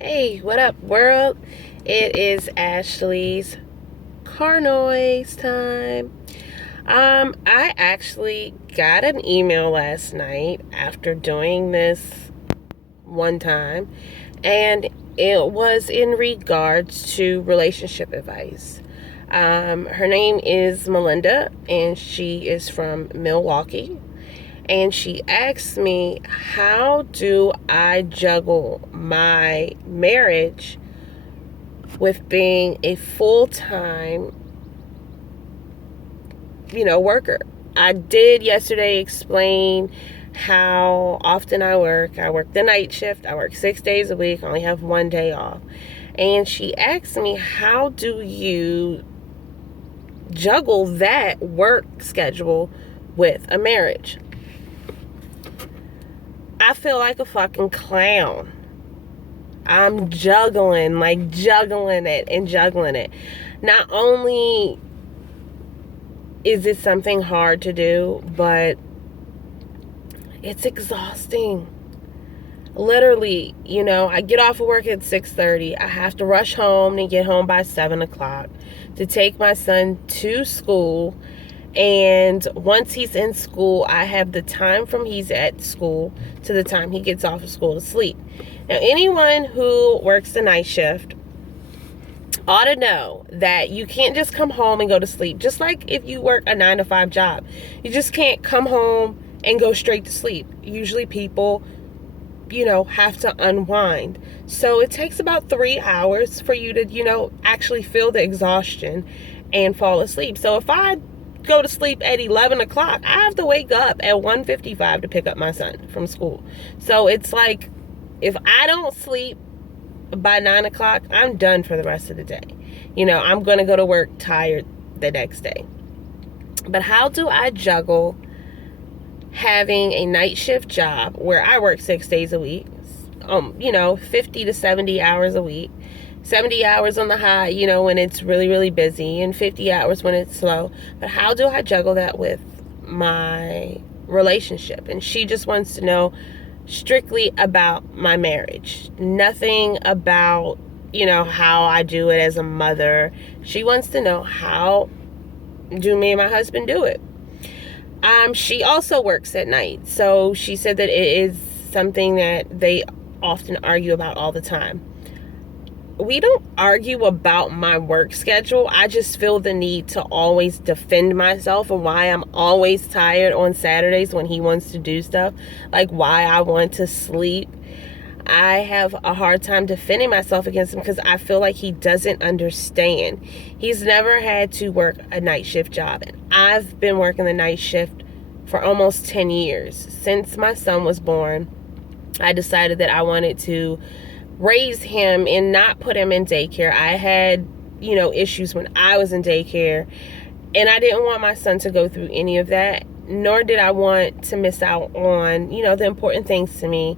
Hey, what up, world? It is Ashley's car noise time. I actually got an email last night after doing this one time, and it was in regards to relationship advice. Her name is Melinda, and she is from Milwaukee. And she asked me, how do I juggle my marriage with being a full-time, worker? I did yesterday explain how often I work. I work the night shift. I work 6 days a week. I only have one day off. And she asked me, how do you juggle that work schedule with a marriage? I feel like a fucking clown. I'm juggling it and juggling it. Not only is it something hard to do, but it's exhausting. Literally, I get off of work at 6:30. I have to rush home and get home by 7 o'clock to take my son to school. And once he's in school, I have the time from he's at school to the time he gets off of school to sleep. Now, anyone who works the night shift ought to know that you can't just come home and go to sleep. Just like if you work a 9 to 5 job, you just can't come home and go straight to sleep. Usually people, have to unwind. So it takes about 3 hours for you to, actually feel the exhaustion and fall asleep. So if I go to sleep at 11 o'clock, I have to wake up at 1:55 to pick up my son from school. So it's like, if I don't sleep by 9 o'clock, I'm done for the rest of the day. I'm going to go to work tired the next day. But how do I juggle having a night shift job where I work 6 days a week, 50 to 70 hours a week, 70 hours on the high, when it's really, really busy, and 50 hours when it's slow. But how do I juggle that with my relationship? And she just wants to know strictly about my marriage. Nothing about, how I do it as a mother. She wants to know, how do me and my husband do it? She also works at night. So she said that it is something that they often argue about all the time. We don't argue about my work schedule. I just feel the need to always defend myself and why I'm always tired on Saturdays when he wants to do stuff, like why I want to sleep. I have a hard time defending myself against him because I feel like he doesn't understand. He's never had to work a night shift job, and I've been working the night shift for almost 10 years. Since my son was born, I decided that I wanted to raise him and not put him in daycare. I had, issues when I was in daycare, and I didn't want my son to go through any of that, nor did I want to miss out on, the important things to me.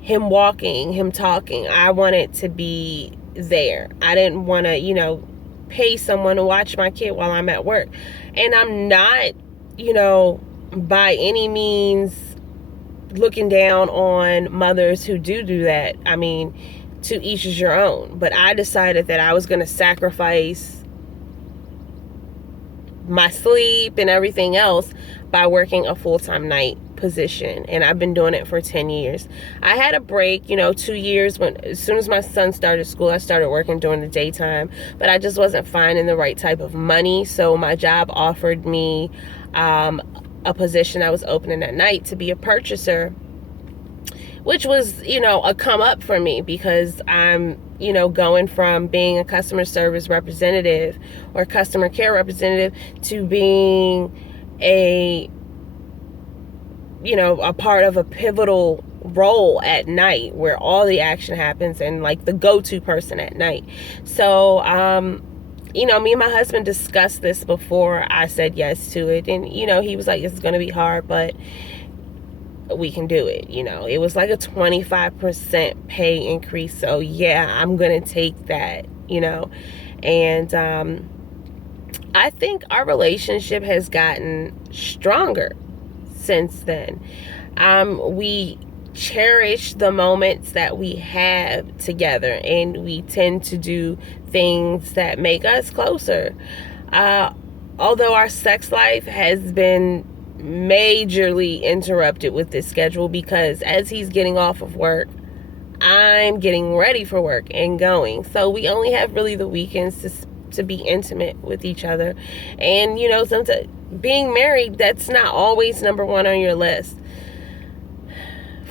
Him walking, him talking. I wanted to be there. I didn't want to, pay someone to watch my kid while I'm at work. And I'm not, by any means looking down on mothers who do that. I mean, to each is your own. But I decided that I was going to sacrifice my sleep and everything else by working a full-time night position, and I've been doing it for 10 years. I had a break, 2 years as soon as my son started school, I started working during the daytime, but I just wasn't finding the right type of money. So my job offered me a position that was opening at night to be a purchaser, which was, a come up for me because I'm, going from being a customer service representative or customer care representative to being a part of a pivotal role at night where all the action happens and like the go-to person at night. So, me and my husband discussed this before I said yes to it. And, he was like, it's going to be hard, but we can do it. It was like a 25% pay increase. So yeah, I'm going to take that, and, I think our relationship has gotten stronger since then. We cherish the moments that we have together, and we tend to do things that make us closer. Although our sex life has been majorly interrupted with this schedule, because as he's getting off of work, I'm getting ready for work and going. So we only have really the weekends to be intimate with each other. And, you know, sometimes being married, that's not always number one on your list.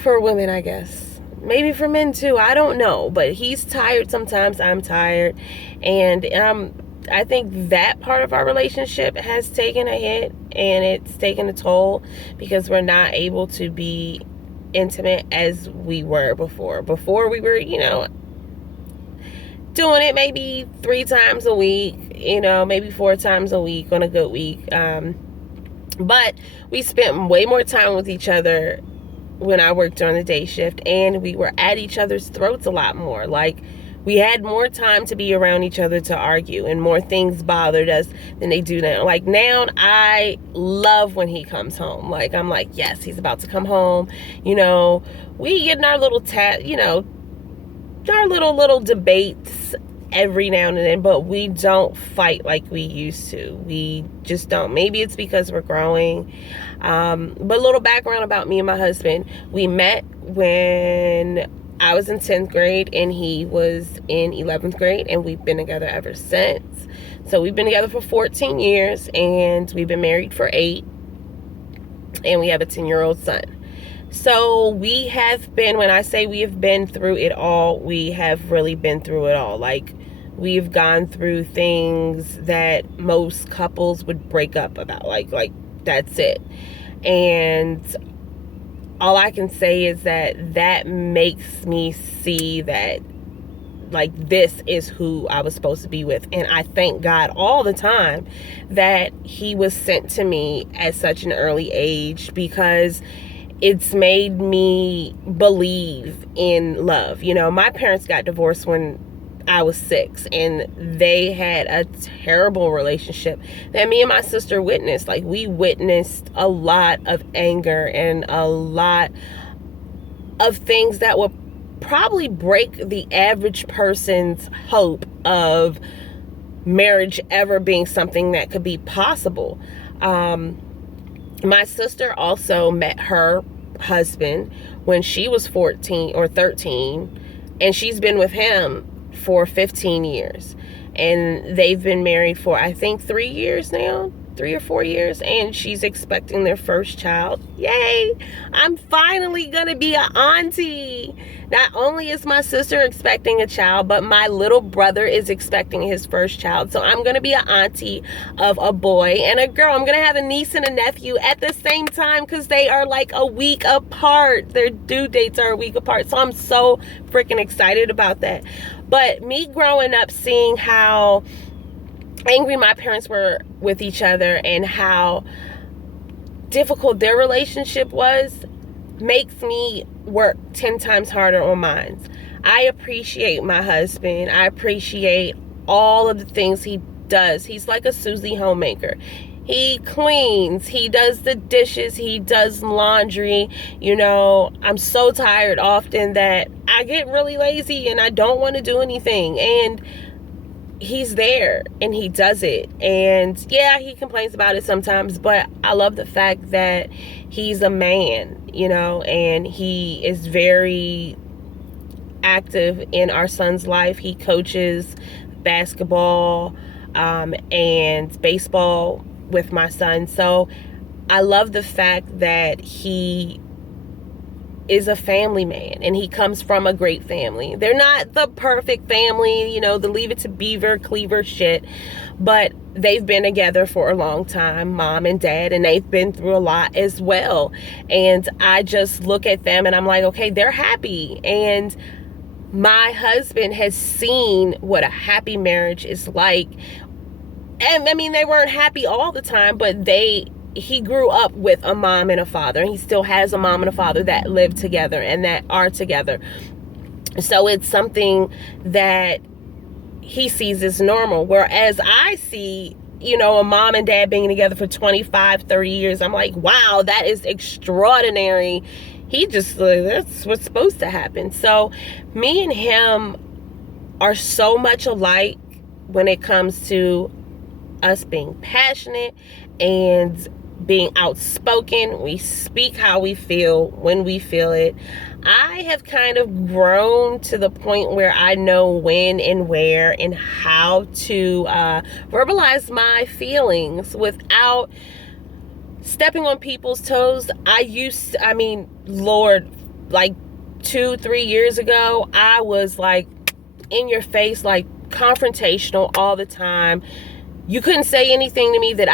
For women, I guess. Maybe for men too. I don't know. But he's tired sometimes. I'm tired. And I think that part of our relationship has taken a hit, and it's taken a toll, because we're not able to be intimate as we were before. Before we were, you know, doing it maybe 3 times a week, you know, maybe 4 times a week on a good week. But we spent way more time with each other when I worked on the day shift, and we were at each other's throats a lot more. Like, we had more time to be around each other to argue, and more things bothered us than they do now. Like, now I love when he comes home. Like, I'm like, yes, he's about to come home. You know, we get in our little our little debates every now and then, but we don't fight like we used to. We just don't. Maybe it's because we're growing. But a little background about me and my husband. We met when I was in 10th grade and he was in 11th grade, and we've been together ever since. So we've been together for 14 years, and we've been married for 8, and we have a 10-year-old son. So we have been, when I say we have been through it all, we have really been through it all. Like, we've gone through things that most couples would break up about. Like that's it. And all I can say is that makes me see that, like, this is who I was supposed to be with. And I thank God all the time that he was sent to me at such an early age, because it's made me believe in love. You know, my parents got divorced when I was 6, and they had a terrible relationship that me and my sister witnessed. Like, we witnessed a lot of anger and a lot of things that would probably break the average person's hope of marriage ever being something that could be possible. My sister also met her husband when she was 14 or 13, and she's been with him for 15 years. And they've been married for, I think, 3 years now. 3 or 4 years, and she's expecting their first child. Yay! I'm finally gonna be an auntie. Not only is my sister expecting a child, but my little brother is expecting his first child. So I'm gonna be an auntie of a boy and a girl. I'm gonna have a niece and a nephew at the same time, because they are like a week apart. Their due dates are a week apart. So I'm so freaking excited about that. But me growing up, seeing how angry my parents were with each other and how difficult their relationship was, makes me work 10 times harder on mine. I appreciate my husband. I appreciate all of the things he does. He's like a Susie homemaker. He cleans, he does the dishes, he does laundry. You know, I'm so tired often that I get really lazy and I don't want to do anything, and he's there and he does it. And yeah, he complains about it sometimes, but I love the fact that he's a man, you know, and he is very active in our son's life. He coaches basketball and baseball with my son. So I love the fact that he is a family man, and he comes from a great family. They're not the perfect family, you know, the Leave It to Beaver, Cleaver shit, but they've been together for a long time, mom and dad, and they've been through a lot as well. And I just look at them and I'm like, okay, they're happy. And my husband has seen what a happy marriage is like. And I mean, they weren't happy all the time, but he grew up with a mom and a father, and he still has a mom and a father that live together and that are together. So it's something that he sees as normal. Whereas I see, you know, a mom and dad being together for 25, 30 years. I'm like, wow, that is extraordinary. He just, that's what's supposed to happen. So me and him are so much alike when it comes to us being passionate and being outspoken. We speak how we feel when we feel it. I have kind of grown to the point where I know when and where and how to verbalize my feelings without stepping on people's toes. Lord, like 2-3 years ago, I was like in your face, like confrontational all the time. You couldn't say anything to me that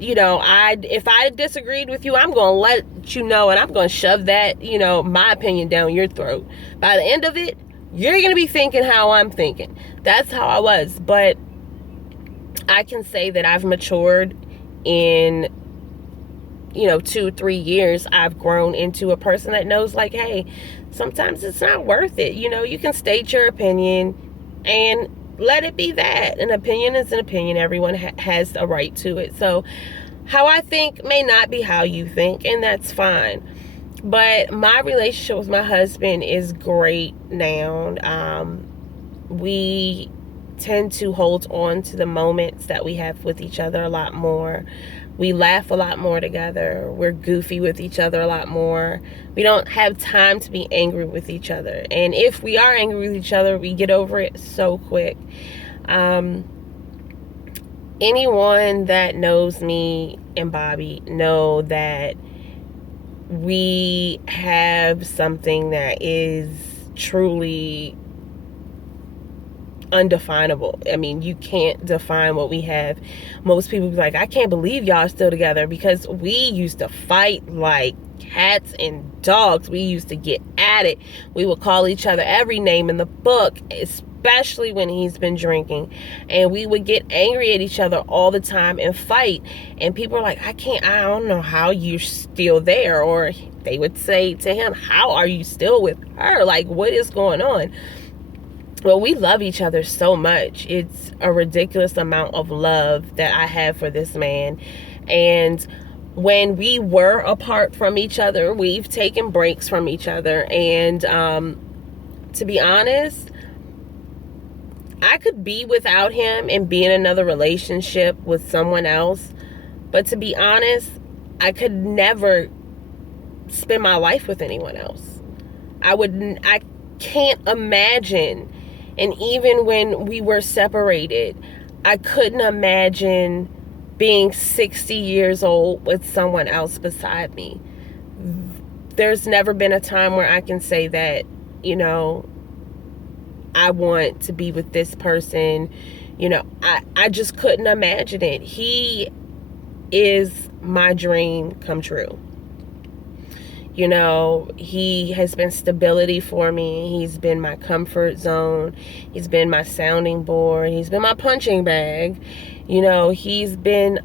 if I disagreed with you, I'm going to let you know, and I'm going to shove that, my opinion down your throat. By the end of it, you're going to be thinking how I'm thinking. That's how I was. But I can say that I've matured in 2-3 years. I've grown into a person that knows, like, hey, sometimes it's not worth it. You can state your opinion and let it be that. An opinion is an opinion. Everyone has a right to it. So how I think may not be how you think, and that's fine. But my relationship with my husband is great now. We tend to hold on to the moments that we have with each other a lot more. We laugh a lot more together. We're goofy with each other a lot more. We don't have time to be angry with each other. And if we are angry with each other, we get over it so quick. Anyone that knows me and Bobby know that we have something that is truly undefinable. I mean, you can't define what we have. Most people be like, I can't believe y'all are still together, because we used to fight like cats and dogs. We used to get at it. We would call each other every name in the book, especially when he's been drinking, and we would get angry at each other all the time and fight. And people are like, I don't know how you're still there. Or they would say to him, how are you still with her? Like, what is going on? Well, we love each other so much. It's a ridiculous amount of love that I have for this man. And when we were apart from each other, we've taken breaks from each other. And to be honest, I could be without him and be in another relationship with someone else. But to be honest, I could never spend my life with anyone else. I can't imagine. And even when we were separated, I couldn't imagine being 60 years old with someone else beside me. There's never been a time where I can say that, I want to be with this person. I just couldn't imagine it. He is my dream come true. He has been stability for me. He's been my comfort zone. He's been my sounding board. He's been my punching bag. He's been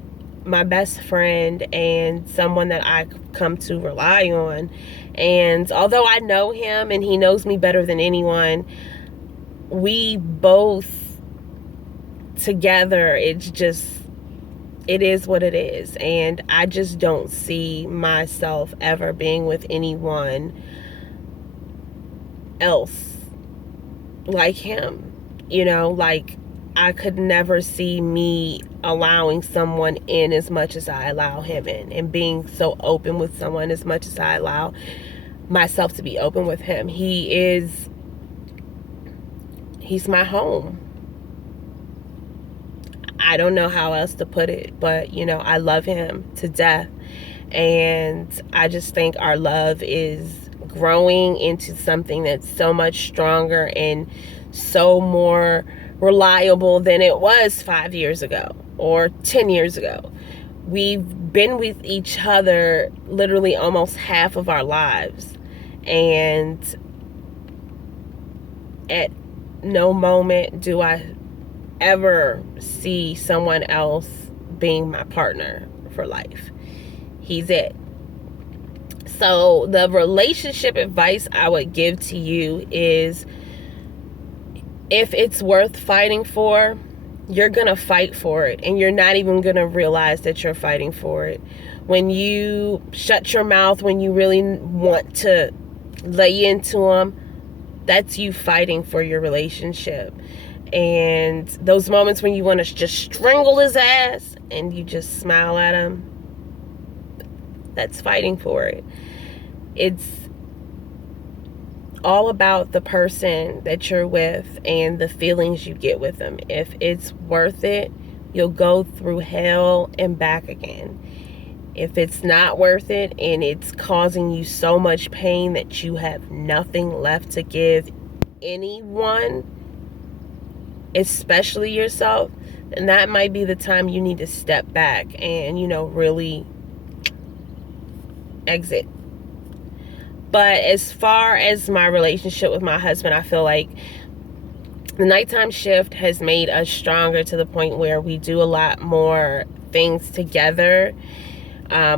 my best friend and someone that I come to rely on. And although I know him and he knows me better than anyone, we both together, it is what it is. And I just don't see myself ever being with anyone else like him. Like, I could never see me allowing someone in as much as I allow him in, and being so open with someone as much as I allow myself to be open with him. He's my home. I don't know how else to put it, but I love him to death. And I just think our love is growing into something that's so much stronger and so more reliable than it was 5 years ago or 10 years ago. We've been with each other literally almost half of our lives, and at no moment do I ever see someone else being my partner for life. He's it. So the relationship advice I would give to you is, if it's worth fighting for, you're gonna fight for it, and you're not even gonna realize that you're fighting for it. when you shut your mouth, when you really want to lay into them, that's you fighting for your relationship. And those moments when you want to just strangle his ass and you just smile at him, that's fighting for it. It's all about the person that you're with and the feelings you get with them. If it's worth it, you'll go through hell and back again. If it's not worth it and it's causing you so much pain that you have nothing left to give anyone, especially yourself, then that might be the time you need to step back and, really exit. But as far as my relationship with my husband, I feel like the nighttime shift has made us stronger to the point where we do a lot more things together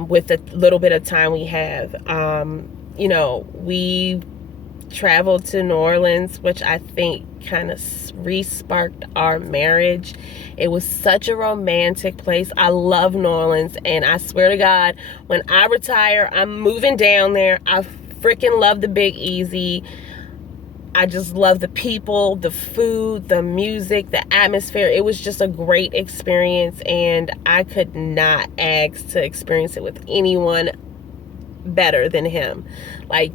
with the little bit of time we have. We traveled to New Orleans, which I think kind of re-sparked our marriage. It was such a romantic place. I love New Orleans, and I swear to God, when I retire, I'm moving down there. I freaking love the Big Easy. I just love the people, the food, the music, the atmosphere. It was just a great experience, and I could not ask to experience it with anyone better than him. Like,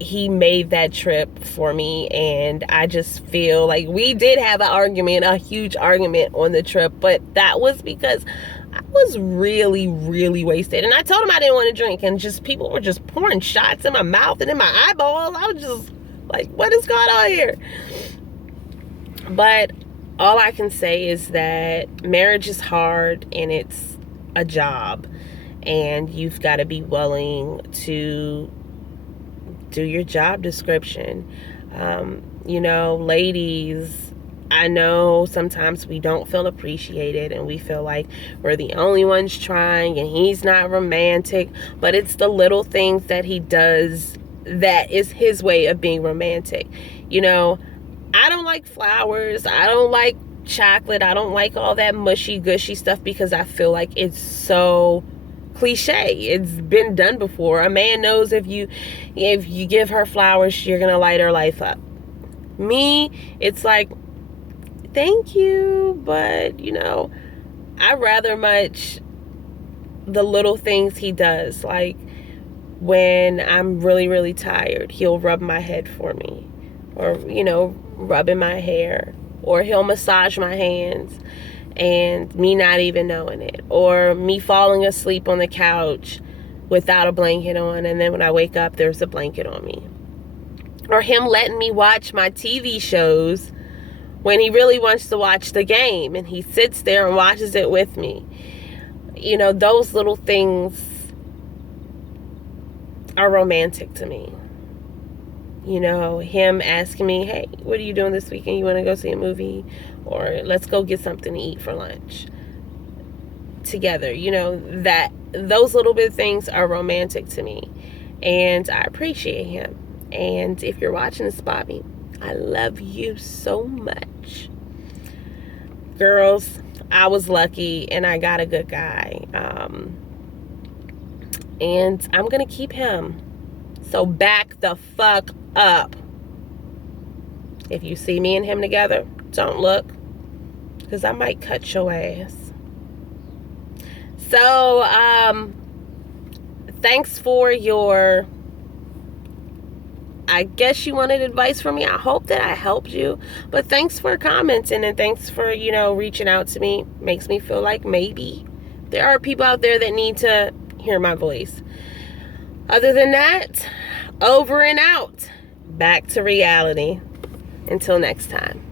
he made that trip for me, and I just feel like we did have an argument, a huge argument on the trip, but that was because I was really, really wasted. And I told him I didn't want to drink, and just people were just pouring shots in my mouth and in my eyeballs. I was just like, what is going on here? But all I can say is that marriage is hard, and it's a job, and you've got to be willing to do your job description. Ladies, I know sometimes we don't feel appreciated, and we feel like we're the only ones trying and he's not romantic, but it's the little things that he does that is his way of being romantic. I don't like flowers, I don't like chocolate, I don't like all that mushy gushy stuff, because I feel like it's so cliche. It's been done before. A man knows if you give her flowers, you're gonna light her life up. Me, it's like, thank you, but I rather much the little things he does. Like, when I'm really, really tired, he'll rub my head for me, or rubbing my hair, or he'll massage my hands and me not even knowing it, or me falling asleep on the couch without a blanket on, and then when I wake up there's a blanket on me, or him letting me watch my TV shows when he really wants to watch the game, and he sits there and watches it with me. Those little things are romantic to me. Him asking me, hey, what are you doing this weekend? You want to go see a movie? Or let's go get something to eat for lunch together. That those little bit of things are romantic to me, and I appreciate him. And if you're watching this, Bobby, I love you so much. Girls, I was lucky and I got a good guy, and I'm gonna keep him. So back the fuck up. If you see me and him together, don't look, because I might cut your ass. So thanks for your, I guess you wanted advice from me. I hope that I helped you. But thanks for commenting, and thanks for reaching out to me. Makes me feel like maybe there are people out there that need to hear my voice. Other than that, over and out. Back to reality. Until next time.